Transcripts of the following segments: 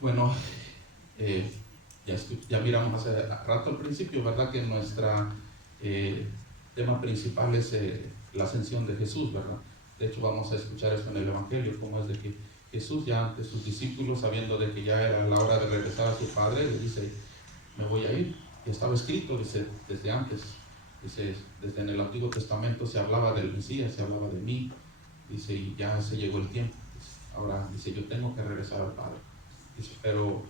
Bueno, ya miramos hace rato al principio, ¿verdad? Que nuestro tema principal es la ascensión de Jesús, ¿verdad? De hecho, vamos a escuchar eso en el Evangelio, como es de que Jesús ya ante sus discípulos, sabiendo de que ya era la hora de regresar a su Padre, le dice, me voy a ir. Y estaba escrito, dice, desde antes, dice, desde en el Antiguo Testamento se hablaba del Mesías, se hablaba de mí, dice, y ya se llegó el tiempo. Dice, ahora, dice, yo tengo que regresar al Padre. Dice, pero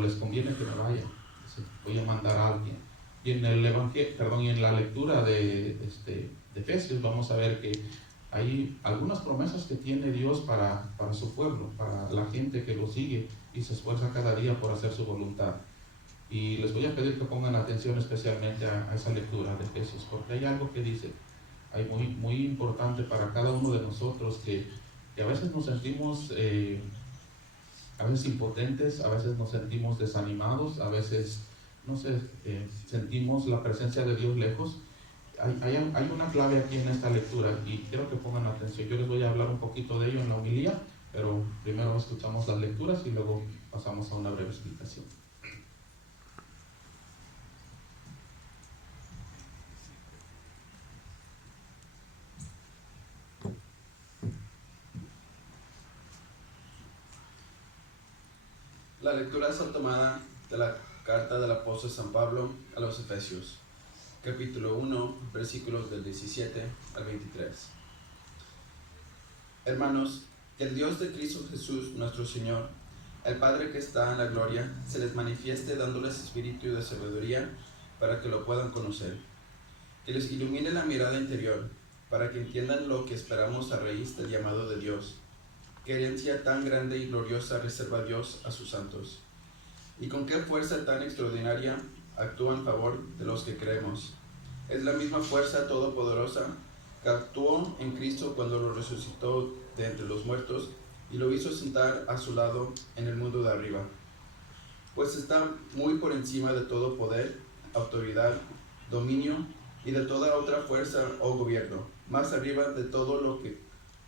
les conviene que me vaya. Dice, voy a mandar a alguien. Y en el Evangelio, y en la lectura de Efesios vamos a ver que hay algunas promesas que tiene Dios para su pueblo, para la gente que lo sigue y se esfuerza cada día por hacer su voluntad. Y les voy a pedir que pongan atención especialmente a esa lectura de Efesios, porque hay algo que dice, hay muy importante para cada uno de nosotros, que a veces nos sentimos a veces impotentes, a veces nos sentimos desanimados, a veces, no sé, sentimos la presencia de Dios lejos. Hay una clave aquí en esta lectura y quiero que pongan atención. Yo les voy a hablar un poquito de ello en la homilía, pero primero escuchamos las lecturas y luego pasamos a una breve explicación. La lectura está tomada de la carta del apóstol San Pablo a los Efesios, capítulo 1, versículos del 17 al 23. Hermanos, que el Dios de Cristo Jesús, nuestro Señor, el Padre que está en la gloria, se les manifieste dándoles espíritu de sabiduría para que lo puedan conocer. Que les ilumine la mirada interior, para que entiendan lo que esperamos a raíz del llamado de Dios. Qué herencia tan grande y gloriosa reserva Dios a sus santos, y con qué fuerza tan extraordinaria actúa en favor de los que creemos. Es la misma fuerza todopoderosa que actuó en Cristo cuando lo resucitó de entre los muertos y lo hizo sentar a su lado en el mundo de arriba, pues está muy por encima de todo poder, autoridad, dominio y de toda otra fuerza o gobierno, más arriba de todo lo que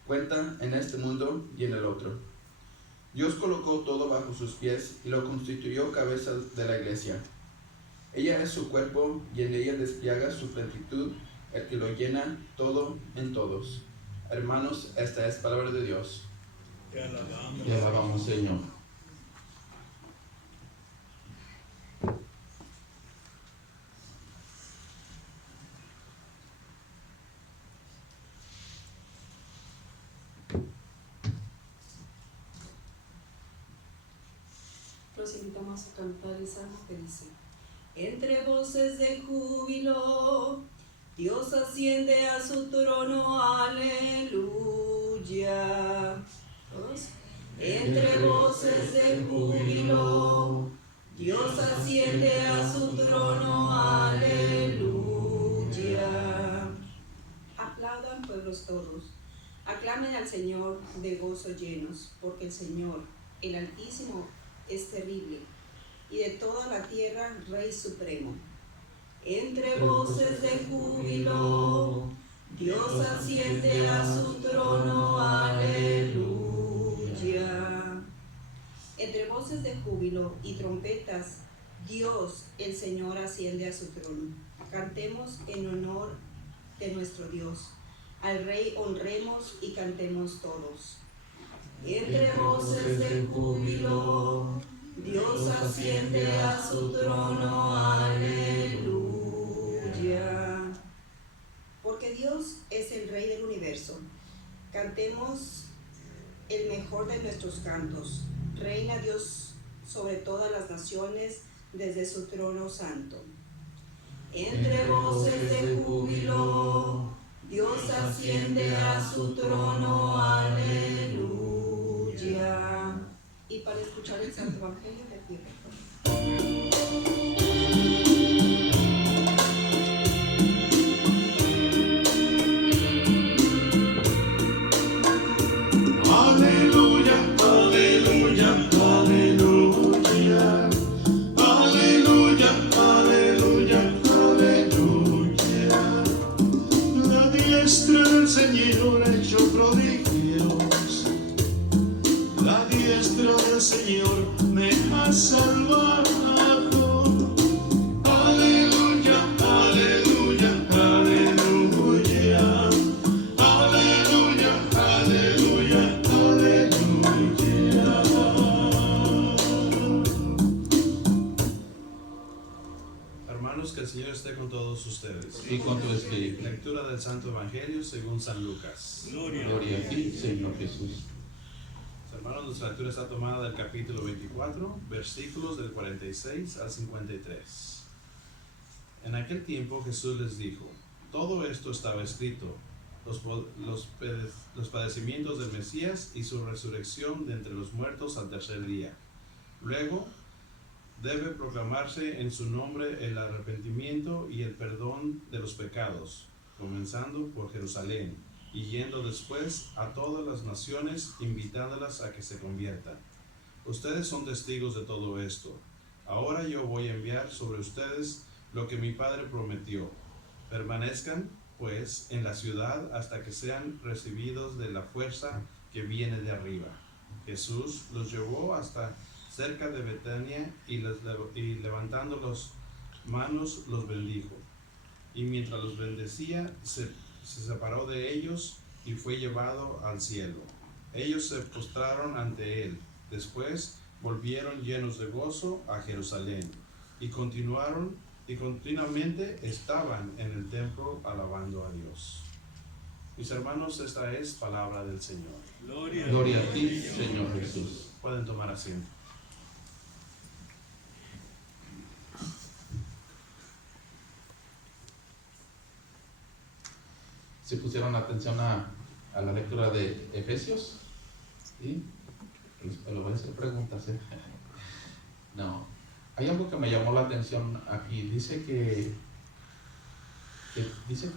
cuenta en este mundo y en el otro. Dios colocó todo bajo sus pies y lo constituyó cabeza de la iglesia. Ella es su cuerpo y en ella despliega su plenitud, el que lo llena todo en todos. Hermanos, esta es palabra de Dios. Te alabamos, Señor. Los invitamos a cantar el salmo que dice: entre voces de júbilo, Dios asciende a su trono, aleluya. ¿Todos? Entre voces de júbilo, Dios asciende a su trono, aleluya. Aplaudan, pueblos todos, aclamen al Señor de gozo llenos, porque el Señor, el Altísimo, es terrible, y de toda la tierra Rey supremo. Entre voces de júbilo, Dios asciende a su trono, aleluya. Entre voces de júbilo y trompetas, Dios, el Señor, asciende a su trono. Cantemos en honor de nuestro Dios. Al Rey honremos y cantemos todos. Entre voces de júbilo, Dios asciende a su trono, aleluya. Porque Dios es el Rey del universo. Cantemos el mejor de nuestros cantos. Reina Dios sobre todas las naciones desde su trono santo. Entre voces de júbilo, Dios asciende a su trono, aleluya. Y para escuchar el Santo Evangelio de pie, por favor. Aleluya, aleluya, aleluya. Aleluya, aleluya, aleluya. La diestra del Señor ha hecho prodigios. La diestra del Señor salvado. Aleluya, aleluya, aleluya. Aleluya, aleluya, aleluya. Hermanos, que el Señor esté con todos ustedes. Y con tu espíritu. Lectura del Santo Evangelio según San Lucas. Gloria a ti, Señor Jesús. Hermanos, nuestra lectura está tomada del capítulo 24, versículos del 46 al 53. En aquel tiempo Jesús les dijo: todo esto estaba escrito, los padecimientos del Mesías y su resurrección de entre los muertos al tercer día. Luego debe proclamarse en su nombre el arrepentimiento y el perdón de los pecados, comenzando por Jerusalén, y yendo después a todas las naciones, invitándolas a que se conviertan. Ustedes son testigos de todo esto. Ahora yo voy a enviar sobre ustedes lo que mi Padre prometió. Permanezcan, pues, en la ciudad hasta que sean recibidos de la fuerza que viene de arriba. Jesús los llevó hasta cerca de Betania y levantando las manos los bendijo. Y mientras los bendecía, se separó de ellos y fue llevado al cielo. Ellos se postraron ante él. Después volvieron llenos de gozo a Jerusalén y continuamente estaban en el templo alabando a Dios. Mis hermanos, esta es palabra del Señor. Gloria a ti, Señor Jesús. Pueden tomar asiento. ¿Se pusieron atención a la lectura de Efesios? ¿Sí? Les voy a hacer preguntas, ¿eh? No. Hay algo que me llamó la atención aquí. Dice que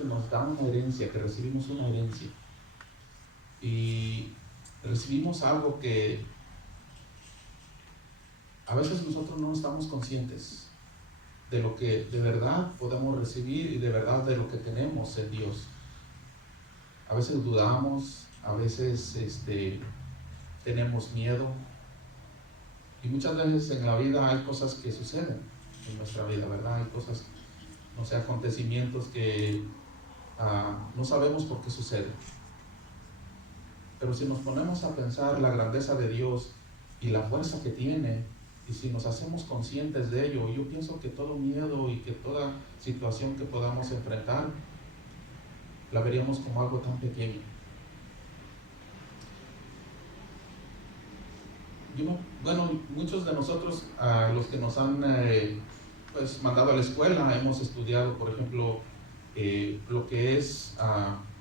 nos da una herencia, que recibimos una herencia. Y recibimos algo que a veces nosotros no estamos conscientes de lo que de verdad podemos recibir y de verdad de lo que tenemos en Dios. A veces dudamos, a veces tenemos miedo, y muchas veces en la vida hay cosas que suceden en nuestra vida, ¿verdad? Hay cosas, no sé, acontecimientos que no sabemos por qué suceden. Pero si nos ponemos a pensar la grandeza de Dios y la fuerza que tiene, y si nos hacemos conscientes de ello, yo pienso que todo miedo y que toda situación que podamos enfrentar la veríamos como algo tan pequeño. Bueno, muchos de nosotros, los que nos han pues mandado a la escuela, hemos estudiado, por ejemplo, lo que es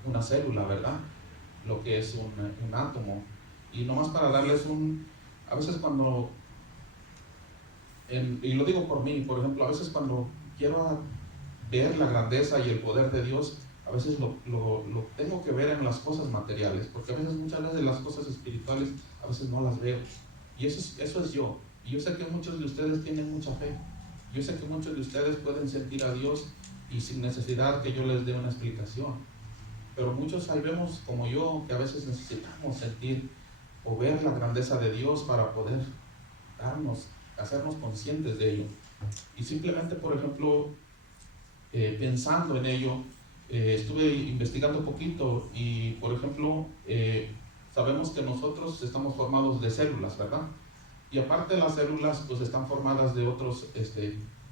una célula, ¿verdad? Lo que es un átomo. Y nomás para darles a veces cuando, y lo digo por mí, por ejemplo, a veces cuando quiero ver la grandeza y el poder de Dios, a veces lo tengo que ver en las cosas materiales, porque muchas veces las cosas espirituales a veces no las veo. Y eso es yo. Y yo sé que muchos de ustedes tienen mucha fe. Yo sé que muchos de ustedes pueden sentir a Dios y sin necesidad que yo les dé una explicación. Pero muchos ahí vemos, como yo, que a veces necesitamos sentir o ver la grandeza de Dios para poder hacernos conscientes de ello. Y simplemente, por ejemplo, pensando en ello, estuve investigando un poquito y, por ejemplo, sabemos que nosotros estamos formados de células, ¿verdad? Y aparte las células pues están formadas de otros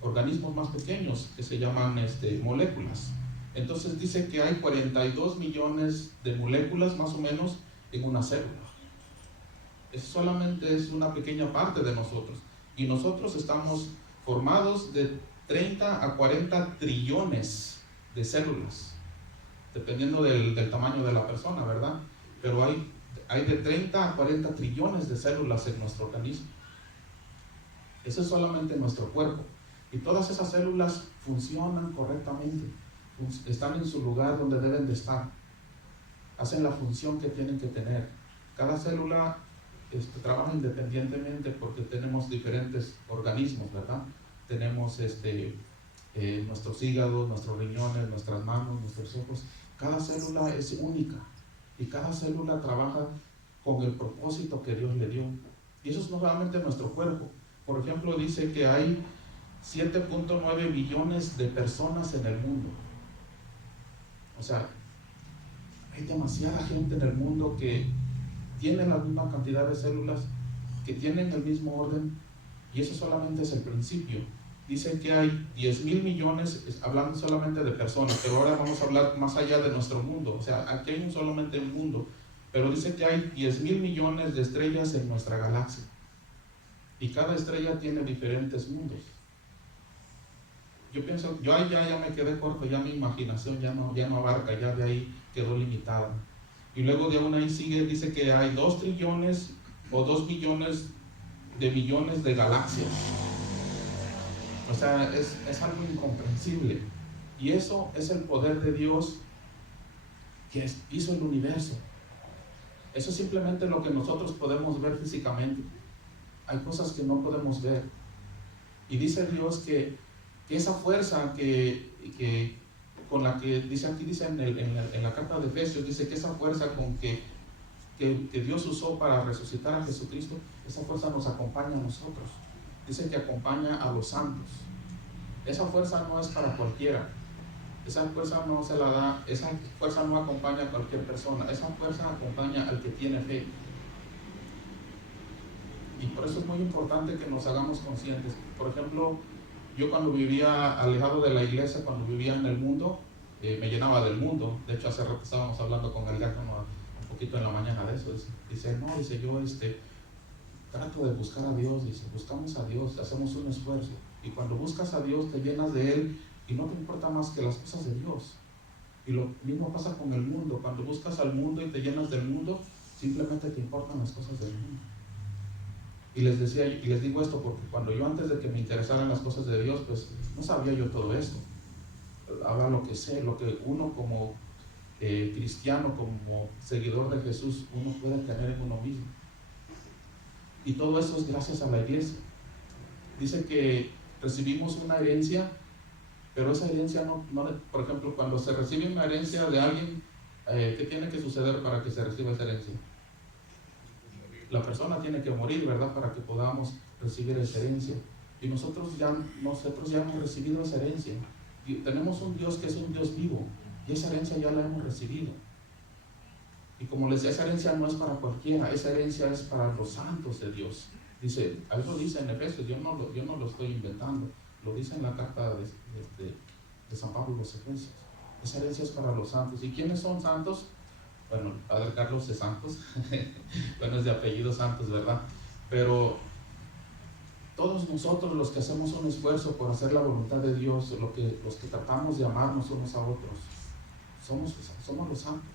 organismos más pequeños que se llaman moléculas. Entonces dice que hay 42 millones de moléculas más o menos en una célula. Eso solamente es una pequeña parte de nosotros. Y nosotros estamos formados de 30 a 40 trillones de células, dependiendo del tamaño de la persona, ¿verdad? Pero hay de 30 a 40 trillones de células en nuestro organismo. Eso es solamente nuestro cuerpo. Y todas esas células funcionan correctamente, están en su lugar donde deben de estar, hacen la función que tienen que tener. Cada célula trabaja independientemente porque tenemos diferentes organismos, ¿verdad? Tenemos nuestros hígados, nuestros riñones, nuestras manos, nuestros ojos. Cada célula es única y cada célula trabaja con el propósito que Dios le dio. Y eso es no solamente nuestro cuerpo, por ejemplo, dice que hay 7.9 billones de personas en el mundo. O sea, hay demasiada gente en el mundo que tiene la misma cantidad de células, que tienen el mismo orden, y eso solamente es el principio. Dice que hay 10,000 millones, hablando solamente de personas, pero ahora vamos a hablar más allá de nuestro mundo. O sea, aquí hay solamente un mundo, pero dice que hay 10,000 millones de estrellas en nuestra galaxia, y cada estrella tiene diferentes mundos. Yo pienso, yo ahí ya me quedé corto, ya mi imaginación ya no abarca, ya de ahí quedó limitada. Y luego de aún ahí sigue, dice que hay 2 trillones o 2 billones de millones de galaxias. O sea, es algo incomprensible. Y eso es el poder de Dios que hizo el universo. Eso es simplemente lo que nosotros podemos ver físicamente. Hay cosas que no podemos ver. Y dice Dios que esa fuerza que con la que dice aquí, dice en la carta de Efesios, dice que esa fuerza con que Dios usó para resucitar a Jesucristo, esa fuerza nos acompaña a nosotros. Dice que acompaña a los santos. Esa fuerza no es para cualquiera. Esa fuerza no se la da, esa fuerza no acompaña a cualquier persona. Esa fuerza acompaña al que tiene fe. Y por eso es muy importante que nos hagamos conscientes. Por ejemplo, yo cuando vivía alejado de la iglesia, cuando vivía en el mundo, me llenaba del mundo. De hecho, hace rato estábamos hablando con el diácono un poquito en la mañana de eso. Dice yo trato de buscar a Dios. Dice, buscamos a Dios, hacemos un esfuerzo. Y cuando buscas a Dios, te llenas de Él y no te importa más que las cosas de Dios. Y lo mismo pasa con el mundo. Cuando buscas al mundo y te llenas del mundo, simplemente te importan las cosas del mundo. Y les digo esto porque cuando yo, antes de que me interesaran las cosas de Dios, pues no sabía yo todo esto. Ahora lo que sé, lo que uno como cristiano, como seguidor de Jesús, uno puede tener en uno mismo. Y todo eso es gracias a la iglesia. Dice que recibimos una herencia, pero esa herencia no, por ejemplo, cuando se recibe una herencia de alguien, ¿qué tiene que suceder para que se reciba esa herencia? La persona tiene que morir, ¿verdad?, para que podamos recibir esa herencia. Y nosotros ya hemos recibido esa herencia. Y tenemos un Dios que es un Dios vivo, y esa herencia ya la hemos recibido. Y como les decía, esa herencia no es para cualquiera, esa herencia es para los santos de Dios. Dice, algo dice en Efesios, yo no lo estoy inventando, lo dice en la carta de San Pablo a los Efesios. Esa herencia es para los santos. ¿Y quiénes son santos? Bueno, Padre Carlos de Santos, bueno, es de apellido Santos, ¿verdad? Pero todos nosotros, los que hacemos un esfuerzo por hacer la voluntad de Dios, los que tratamos de amarnos unos a otros, somos los santos.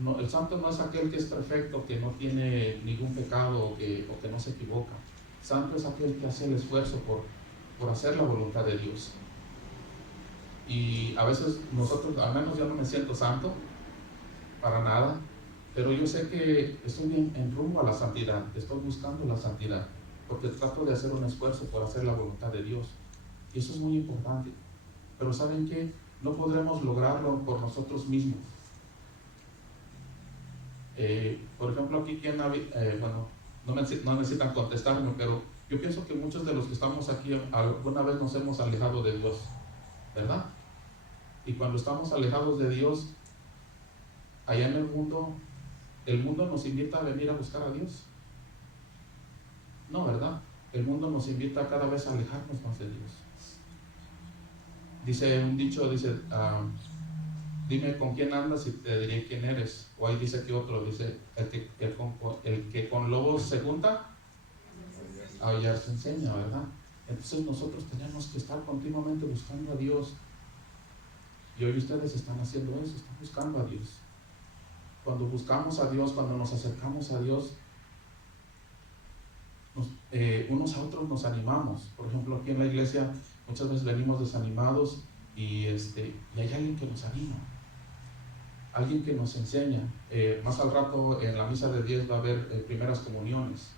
No, el santo no es aquel que es perfecto, que no tiene ningún pecado o que no se equivoca. Santo es aquel que hace el esfuerzo por hacer la voluntad de Dios. Y a veces nosotros, al menos yo no me siento santo, para nada, pero yo sé que estoy bien en rumbo a la santidad, estoy buscando la santidad, porque trato de hacer un esfuerzo por hacer la voluntad de Dios. Y eso es muy importante. Pero ¿saben qué? No podremos lograrlo por nosotros mismos. Por ejemplo, aquí no necesitan contestarme, pero yo pienso que muchos de los que estamos aquí alguna vez nos hemos alejado de Dios, ¿verdad? Y cuando estamos alejados de Dios, allá en el mundo nos invita a venir a buscar a Dios. No, ¿verdad? El mundo nos invita cada vez a alejarnos más de Dios. Dice un dicho, dime con quién andas y te diré quién eres. O ahí dice que otro, dice, el que con lobos se junta, a aullar se enseña, ¿verdad? Entonces nosotros tenemos que estar continuamente buscando a Dios. Y hoy ustedes están haciendo eso, están buscando a Dios. Cuando buscamos a Dios, cuando nos acercamos a Dios, unos a otros nos animamos. Por ejemplo, aquí en la iglesia muchas veces venimos desanimados y hay alguien que nos anima, alguien que nos enseña. Más al rato en la misa de 10 va a haber primeras comuniones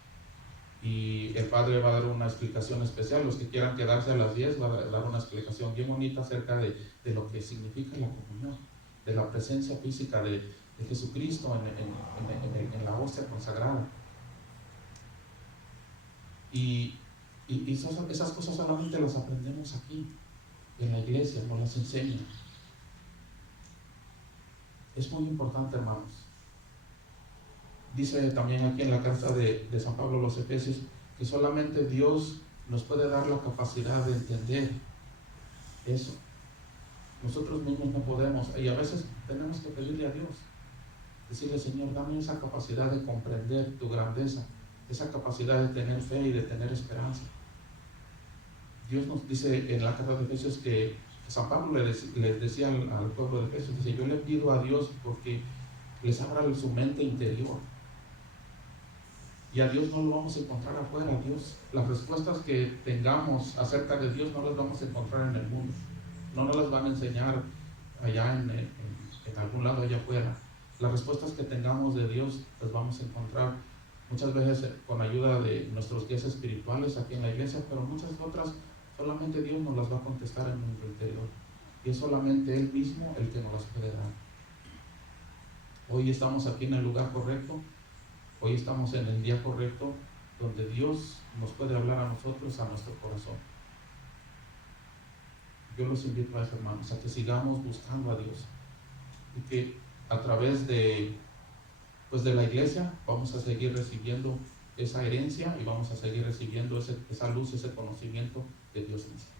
y el padre va a dar una explicación especial. Los que quieran quedarse a las 10 va a dar una explicación bien bonita acerca de lo que significa la comunión, de la presencia física de Jesucristo en la hostia consagrada. Y esas cosas solamente las aprendemos aquí, en la iglesia, nos las enseñan. Es muy importante, hermanos. Dice también aquí en la carta de San Pablo a los Efesios que solamente Dios nos puede dar la capacidad de entender eso. Nosotros mismos no podemos, y a veces tenemos que pedirle a Dios, decirle: Señor, dame esa capacidad de comprender tu grandeza, esa capacidad de tener fe y de tener esperanza. Dios nos dice en la carta de Efesios que San Pablo les decía al pueblo de Efesios, dice: yo le pido a Dios porque les abra su mente interior. Y a Dios no lo vamos a encontrar afuera. Dios, las respuestas que tengamos acerca de Dios no las vamos a encontrar en el mundo, no nos las van a enseñar allá en algún lado allá afuera. Las respuestas que tengamos de Dios las vamos a encontrar muchas veces con ayuda de nuestros guías espirituales aquí en la iglesia, pero muchas otras solamente Dios nos las va a contestar en nuestro interior, y es solamente Él mismo el que nos las puede dar. Hoy estamos aquí en el lugar correcto, hoy estamos en el día correcto, donde Dios nos puede hablar a nosotros, a nuestro corazón. Yo los invito a eso, hermanos, a que sigamos buscando a Dios, y que a través de la iglesia vamos a seguir recibiendo esa herencia y vamos a seguir recibiendo esa luz, ese conocimiento de Dios mismo.